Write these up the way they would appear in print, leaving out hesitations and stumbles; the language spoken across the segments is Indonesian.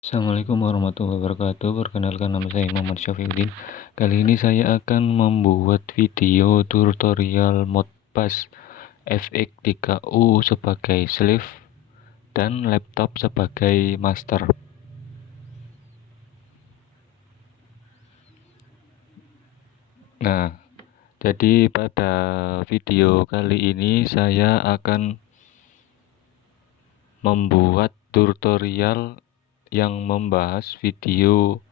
Assalamualaikum warahmatullahi wabarakatuh. Perkenalkan, nama saya Muhammad Syafiuddin. Kali ini saya akan membuat video tutorial Modbus FX3U sebagai slave dan laptop sebagai master. Nah, jadi pada video kali ini saya akan membuat tutorial yang membahas video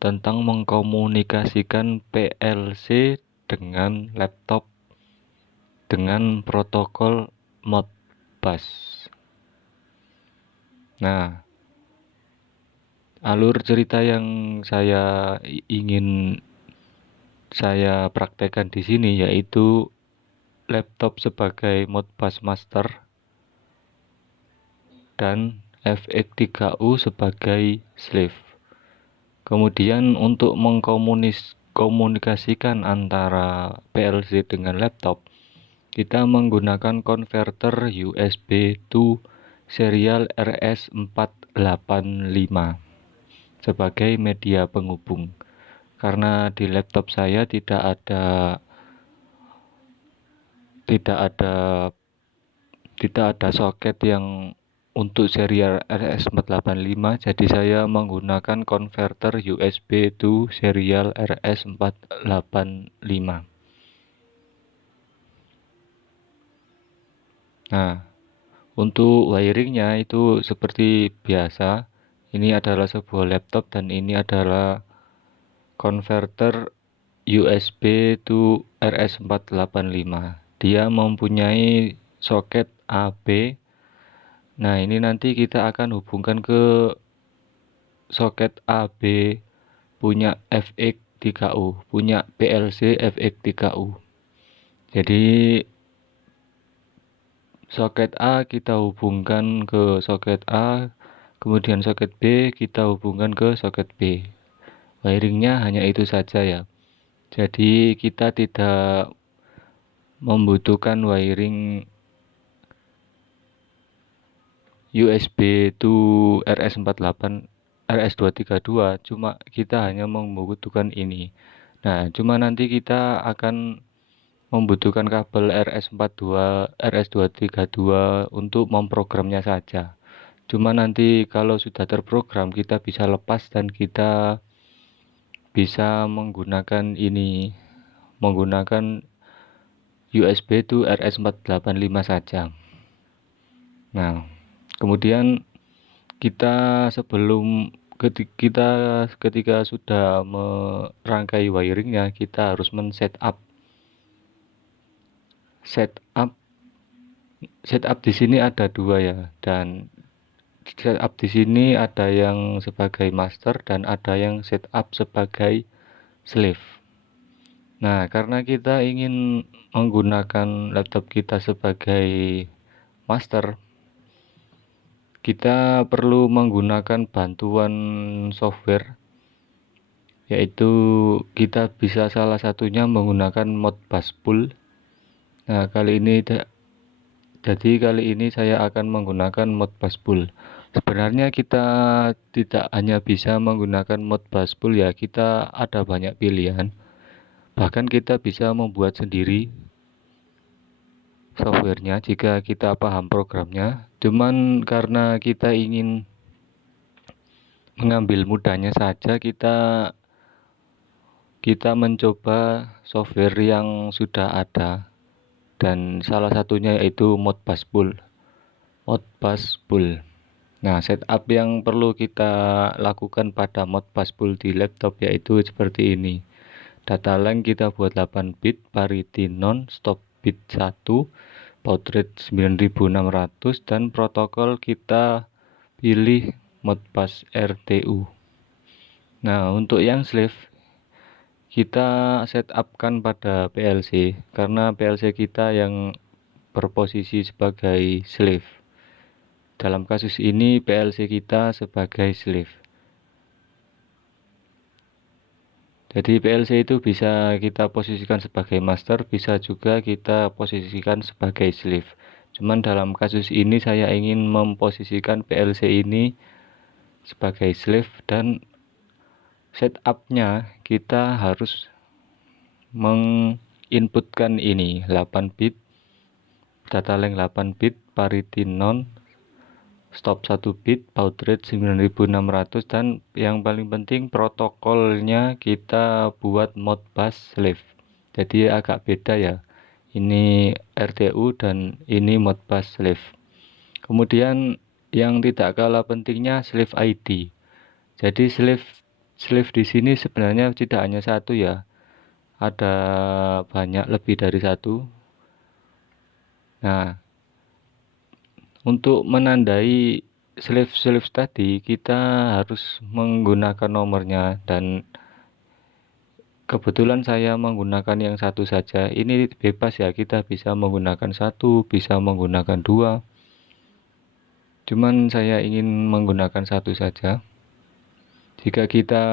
tentang mengkomunikasikan PLC dengan laptop dengan protokol Modbus. Nah, alur cerita yang ingin saya praktekkan di sini yaitu laptop sebagai Modbus master dan FX3U sebagai slave. Kemudian untuk mengkomunikasikan antara PLC dengan laptop, kita menggunakan konverter USB to serial RS485 sebagai media penghubung. Karena di laptop saya tidak ada soket yang untuk serial RS485, jadi saya menggunakan konverter USB to serial RS485. Nah, untuk wiringnya itu seperti biasa. Ini adalah sebuah laptop dan ini adalah konverter USB to RS485. Dia mempunyai soket AB. Nah, ini nanti kita akan hubungkan ke soket AB punya FX3U, punya PLC FX3U. Jadi soket A kita hubungkan ke soket A, kemudian soket B kita hubungkan ke soket B. Wiringnya hanya itu saja ya. Jadi kita tidak membutuhkan wiring USB to RS232, cuma kita hanya membutuhkan ini. Nah, cuma nanti kita akan membutuhkan kabel RS232 untuk memprogramnya saja. Cuma nanti kalau sudah terprogram kita bisa lepas dan kita bisa menggunakan USB to RS485 saja. Nah, kemudian kita ketika sudah merangkai wiringnya, kita harus setup di sini ada dua ya, dan setup di sini ada yang sebagai master dan ada yang setup sebagai slave. Nah, karena kita ingin menggunakan laptop kita sebagai master, kita perlu menggunakan bantuan software, yaitu kita bisa salah satunya menggunakan Modbus Pool. Nah, kali ini saya akan menggunakan Modbus Pool. Sebenarnya kita tidak hanya bisa menggunakan Modbus Pool ya, kita ada banyak pilihan. Bahkan kita bisa membuat sendiri softwarenya jika kita paham programnya. Cuman karena kita ingin mengambil mudahnya saja, kita mencoba software yang sudah ada, dan salah satunya yaitu Modbus Pool. Nah, setup yang perlu kita lakukan pada Modbus Pool di laptop yaitu seperti ini. Data length kita buat 8 bit, parity non, stop bit 1, baud rate 9600, dan protokol kita pilih Modbus RTU. Nah, untuk yang slave kita setupkan pada PLC karena PLC kita yang berposisi sebagai slave. Dalam kasus ini PLC kita sebagai slave. Jadi PLC itu bisa kita posisikan sebagai master, bisa juga kita posisikan sebagai slave. Cuman dalam kasus ini saya ingin memposisikan PLC ini sebagai slave, dan setupnya kita harus menginputkan ini 8 bit, data length 8 bit, parity non, stop 1 bit, baud rate 9600, dan yang paling penting protokolnya kita buat Modbus slave. Jadi agak beda ya, ini RTU dan ini Modbus slave. Kemudian yang tidak kalah pentingnya slave ID. Jadi slave di sini sebenarnya tidak hanya satu ya, ada banyak, lebih dari satu. Nah, untuk menandai slave tadi kita harus menggunakan nomornya, dan kebetulan saya menggunakan yang satu saja. Ini bebas ya, kita bisa menggunakan satu, bisa menggunakan dua. Cuman saya ingin menggunakan satu saja. Jika kita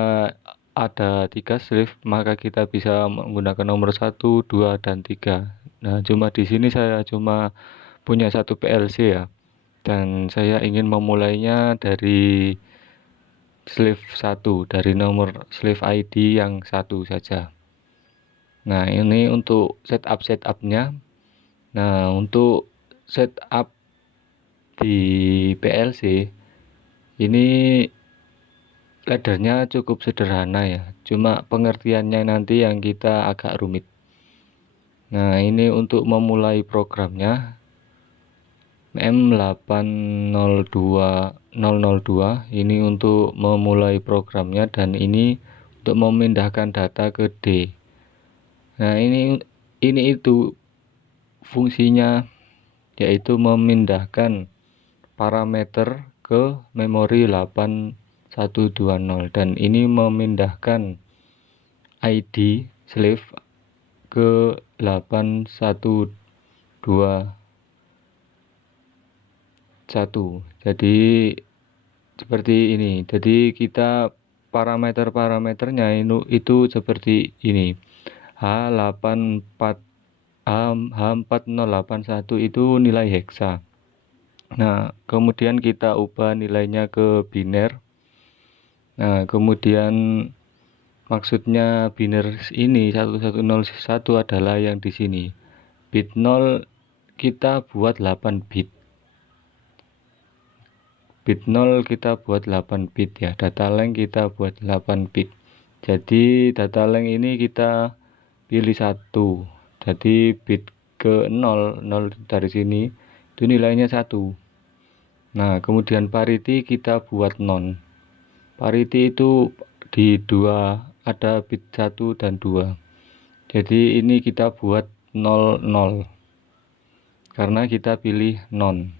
ada 3 slave, maka kita bisa menggunakan nomor 1, 2, dan 3. Nah, cuma di sini saya cuma punya satu PLC ya, dan saya ingin memulainya dari slave 1, dari nomor slave ID yang satu saja. Nah, ini untuk setupnya. Nah, untuk setup di PLC ini laddernya cukup sederhana ya, cuma pengertiannya nanti yang kita agak rumit. Nah, ini untuk memulai programnya M802002, ini untuk memulai programnya, dan ini untuk memindahkan data ke D. Nah, ini itu fungsinya, yaitu memindahkan parameter ke memori 8120, dan ini memindahkan ID slave ke 8121. Jadi seperti ini. Jadi kita parameternya itu seperti ini. H84 H4081 itu nilai heksa. Nah, kemudian kita ubah nilainya ke biner. Nah, kemudian maksudnya biner ini 1101 adalah yang di sini. Bit 0 kita buat 8 bit. Bit 0 kita buat 8 bit ya. Data length kita buat 8 bit. Jadi data length ini kita pilih 1. Jadi bit ke 0 dari sini itu nilainya 1. Nah, kemudian parity kita buat non. Parity itu di 2, ada bit 1 dan 2. Jadi ini kita buat 00 karena kita pilih non.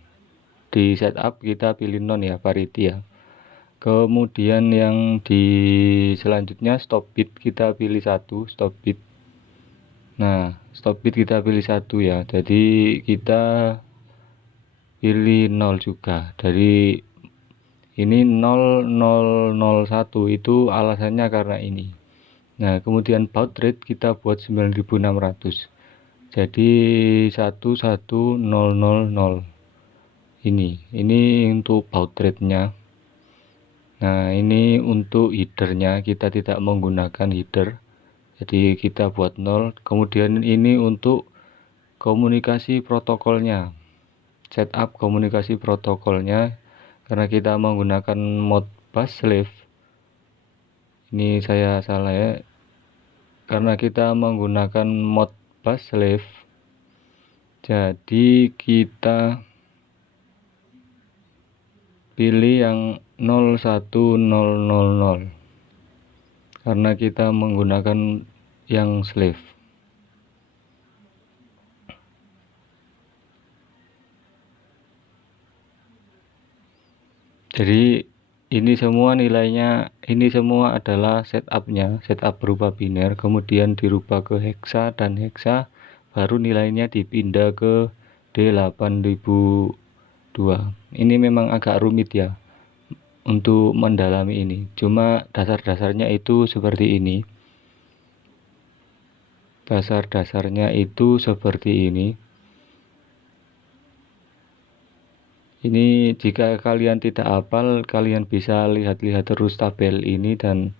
Di setup kita pilih non ya, parity ya. Kemudian yang di selanjutnya stop bit kita pilih 1, stop bit. Nah, stop bit kita pilih 1 ya. Jadi kita pilih 0 juga. Dari ini 0001 itu alasannya karena ini. Nah, kemudian baud rate kita buat 9600. Jadi 11000. Ini untuk baud rate-nya. Nah, ini untuk headernya, kita tidak menggunakan header. Jadi kita buat 0. Kemudian ini untuk komunikasi protokolnya. Setup komunikasi protokolnya, karena kita menggunakan Modbus slave. Ini saya salah ya. Karena kita menggunakan Modbus slave, jadi kita pilih yang 01000 karena kita menggunakan yang slave. Jadi ini semua nilainya, ini semua adalah setupnya, setup berupa biner, kemudian dirubah ke heksa, dan heksa baru nilainya dipindah ke D8002. Ini memang agak rumit ya untuk mendalami ini, cuma dasar-dasarnya itu seperti ini. Dasar-dasarnya itu seperti ini. Ini jika kalian tidak hafal, kalian bisa lihat-lihat terus tabel ini dan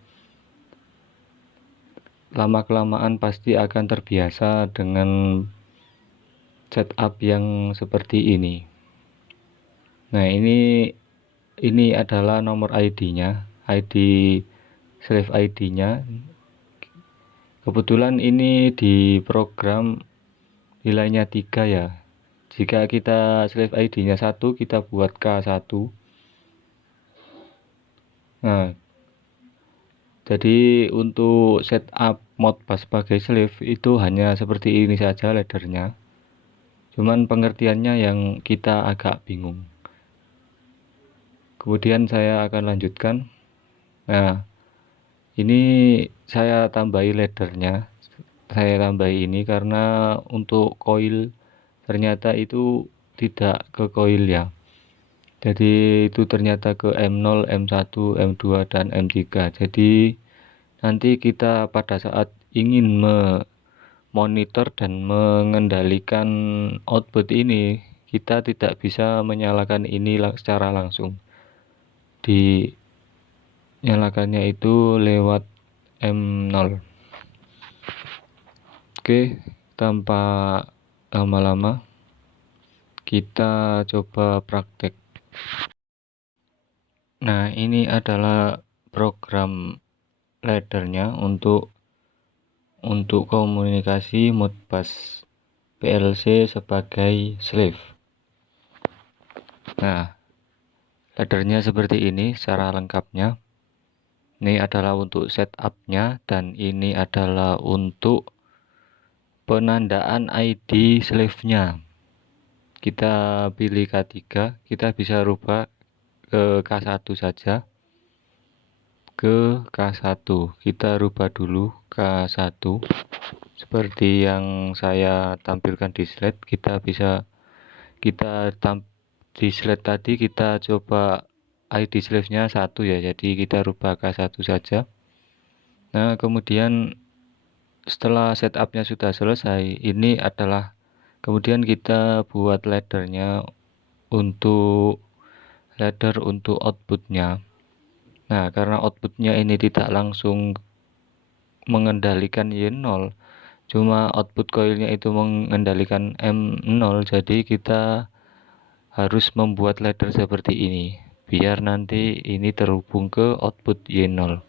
lama-kelamaan pasti akan terbiasa dengan setup yang seperti ini. Nah, ini adalah nomor ID-nya, ID slave ID-nya. Kebetulan ini di program nilainya 3 ya. Jika kita slave ID-nya 1, kita buat K1. Nah, jadi untuk setup Modbus sebagai slave itu hanya seperti ini saja laddernya. Cuman pengertiannya yang kita agak bingung. Kemudian saya akan lanjutkan. Nah, ini saya tambahi laddernya. Saya tambahi ini karena untuk coil ternyata itu tidak ke coil ya. Jadi itu ternyata ke M0, M1, M2, dan M3. Jadi nanti kita pada saat ingin memonitor dan mengendalikan output ini, kita tidak bisa menyalakan ini secara langsung. Dinyalakannya itu lewat M0. Oke, tanpa lama-lama kita coba praktek. Nah, ini adalah program laddernya untuk komunikasi Modbus PLC sebagai slave. Nah, laddernya seperti ini secara lengkapnya. Ini adalah untuk setupnya dan ini adalah untuk penandaan ID slave-nya. Kita pilih K3, kita bisa rubah ke K1 saja. Ke K1 kita rubah dulu K1 seperti yang saya tampilkan di slide. Di slide tadi kita coba ID slave-nya 1 ya, jadi kita rubah K1 saja. Nah, kemudian setelah setupnya sudah selesai, ini adalah kemudian kita buat ladder untuk outputnya. Nah, karena outputnya ini tidak langsung mengendalikan Y0, cuma output coilnya itu mengendalikan M0, jadi kita harus membuat ladder seperti ini biar nanti ini terhubung ke output Y0.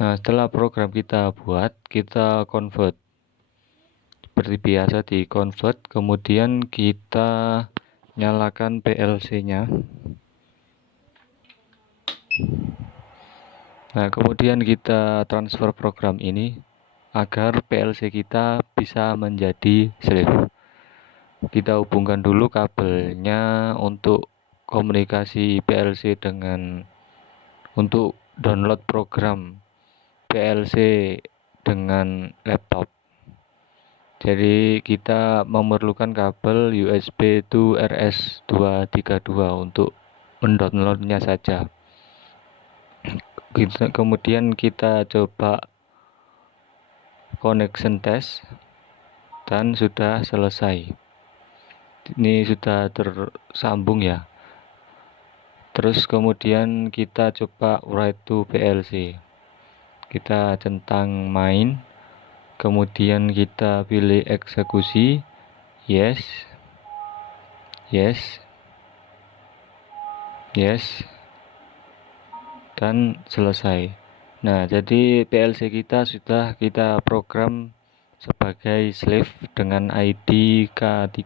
Nah, setelah program kita buat, kita convert seperti biasa, di convert, kemudian kita nyalakan PLC-nya. Nah, kemudian kita transfer program ini agar PLC kita bisa menjadi slave. Kita hubungkan dulu kabelnya untuk komunikasi PLC untuk download program PLC dengan laptop. Jadi kita memerlukan kabel USB to RS232 untuk mendownloadnya saja. Kemudian kita coba connection test dan sudah selesai. Ini sudah tersambung ya. Terus kemudian kita coba write to PLC. Kita centang main, kemudian kita pilih eksekusi, yes, yes, yes, dan selesai. Nah, jadi PLC kita sudah kita program sebagai slave dengan ID K3.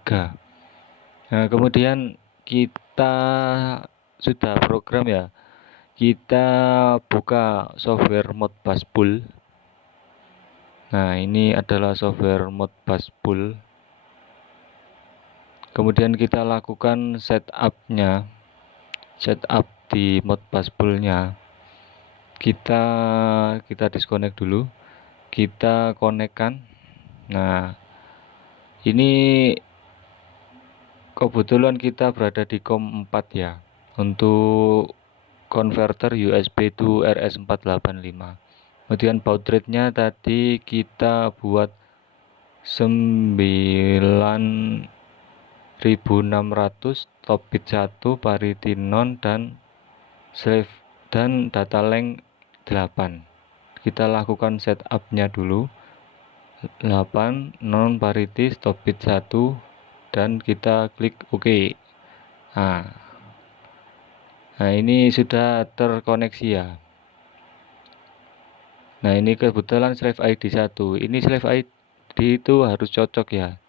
Nah, kemudian kita sudah program ya, kita buka software Modbus Pool. Nah, ini adalah software Modbus Pool. Kemudian kita lakukan setup di Modbus Pool-nya. Kita disconnect dulu, kita konekkan. Nah, ini kebetulan kita berada di COM 4 ya, untuk converter USB to RS485. Kemudian baud rate-nya tadi kita buat 9.000 1600 stop bit 1 parity non dan slave dan data length 8. Kita lakukan setupnya dulu. 8 non parity stop bit 1 dan kita klik OK. Nah, ini sudah terkoneksi ya. Nah, ini kebetulan slave ID 1. Ini slave ID itu harus cocok ya.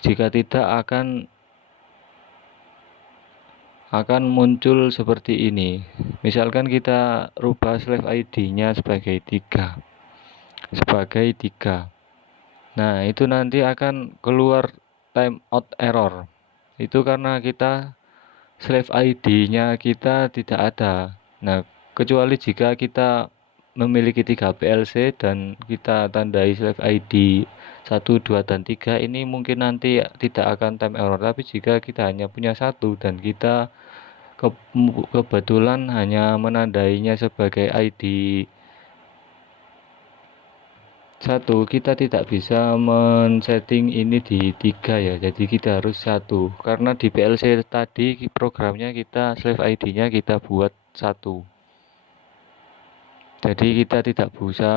Jika tidak akan muncul seperti ini. Misalkan kita rubah slave ID-nya sebagai 3. Nah, itu nanti akan keluar timeout error. Itu karena kita slave ID-nya kita tidak ada. Nah, kecuali jika kita memiliki 3 PLC dan kita tandai slave ID 1, 2, dan 3, ini mungkin nanti tidak akan time error. Tapi jika kita hanya punya 1 dan kita kebetulan hanya menandainya sebagai ID 1, kita tidak bisa men-setting ini di 3 ya. Jadi kita harus 1. Karena di PLC tadi programnya kita slave ID-nya kita buat 1. Jadi kita tidak bisa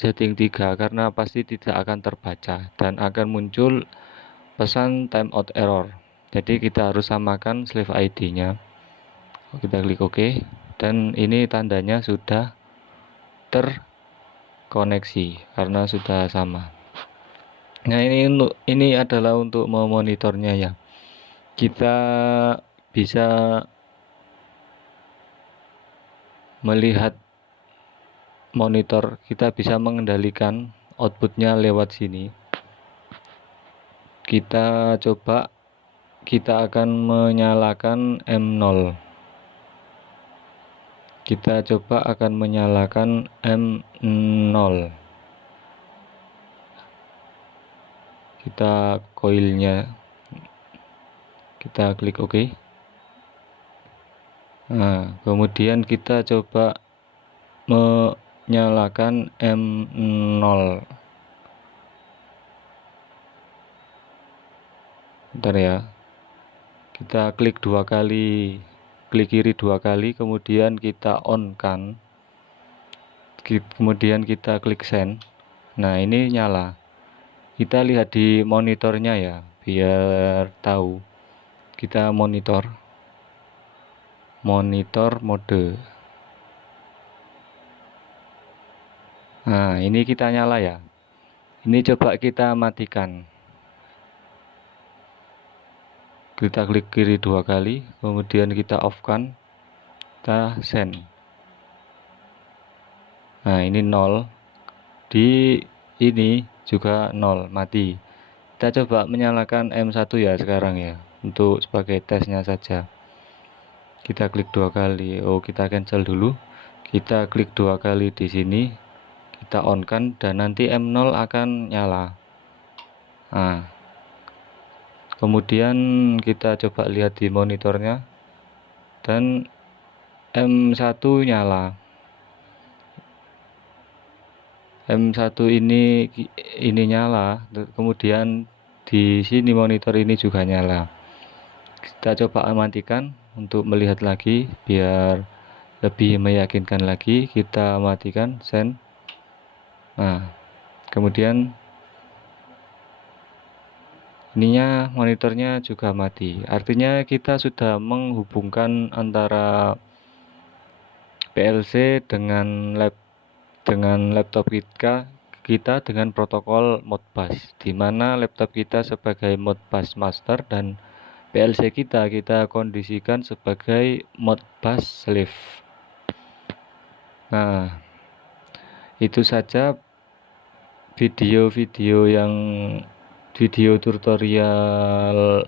setting 3 karena pasti tidak akan terbaca dan akan muncul pesan timeout error. Jadi kita harus samakan slave ID-nya. Kita klik OK dan ini tandanya sudah terkoneksi karena sudah sama. Nah, ini adalah untuk memonitornya ya. Kita bisa melihat monitor, kita bisa mengendalikan outputnya lewat sini. Kita coba, kita akan menyalakan M0. Kita coba akan menyalakan M0. Kita coilnya, kita klik OK. Nah, kemudian kita coba menyalakan M0. Bentar ya, kita klik 2 kali, klik kiri 2 kali, kemudian kita on kan, kemudian kita klik send. Nah, ini nyala. Kita lihat di monitornya ya, biar tahu. Kita monitor mode. Nah, ini kita nyala ya. Ini coba kita matikan. Kita klik kiri 2 kali, kemudian kita off kan, kita send. Nah, ini 0. Di ini juga 0, mati. Kita coba menyalakan M1 ya sekarang ya, untuk sebagai tesnya saja. Kita klik 2 kali. Oh, kita cancel dulu. Kita klik 2 kali di sini. Kita on kan dan nanti M0 akan nyala. Nah, kemudian kita coba lihat di monitornya dan M1 nyala. M1 ini nyala, kemudian di sini monitor ini juga nyala. Kita coba matikan untuk melihat lagi biar lebih meyakinkan lagi. Kita matikan send. Nah, kemudian ininya monitornya juga mati. Artinya kita sudah menghubungkan antara PLC dengan laptop kita dengan protokol Modbus, di mana laptop kita sebagai Modbus master dan PLC kita kondisikan sebagai Modbus slave. Nah, itu saja video tutorial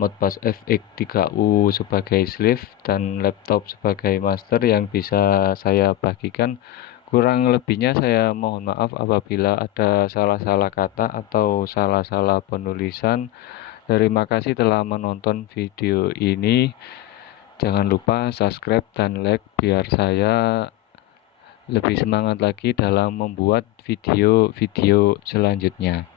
Modbus FX3U sebagai slave dan laptop sebagai master yang bisa saya bagikan. Kurang lebihnya saya mohon maaf apabila ada salah-salah kata atau salah-salah penulisan. Terima kasih telah menonton video ini. Jangan lupa subscribe dan like biar saya lebih semangat lagi dalam membuat video-video selanjutnya.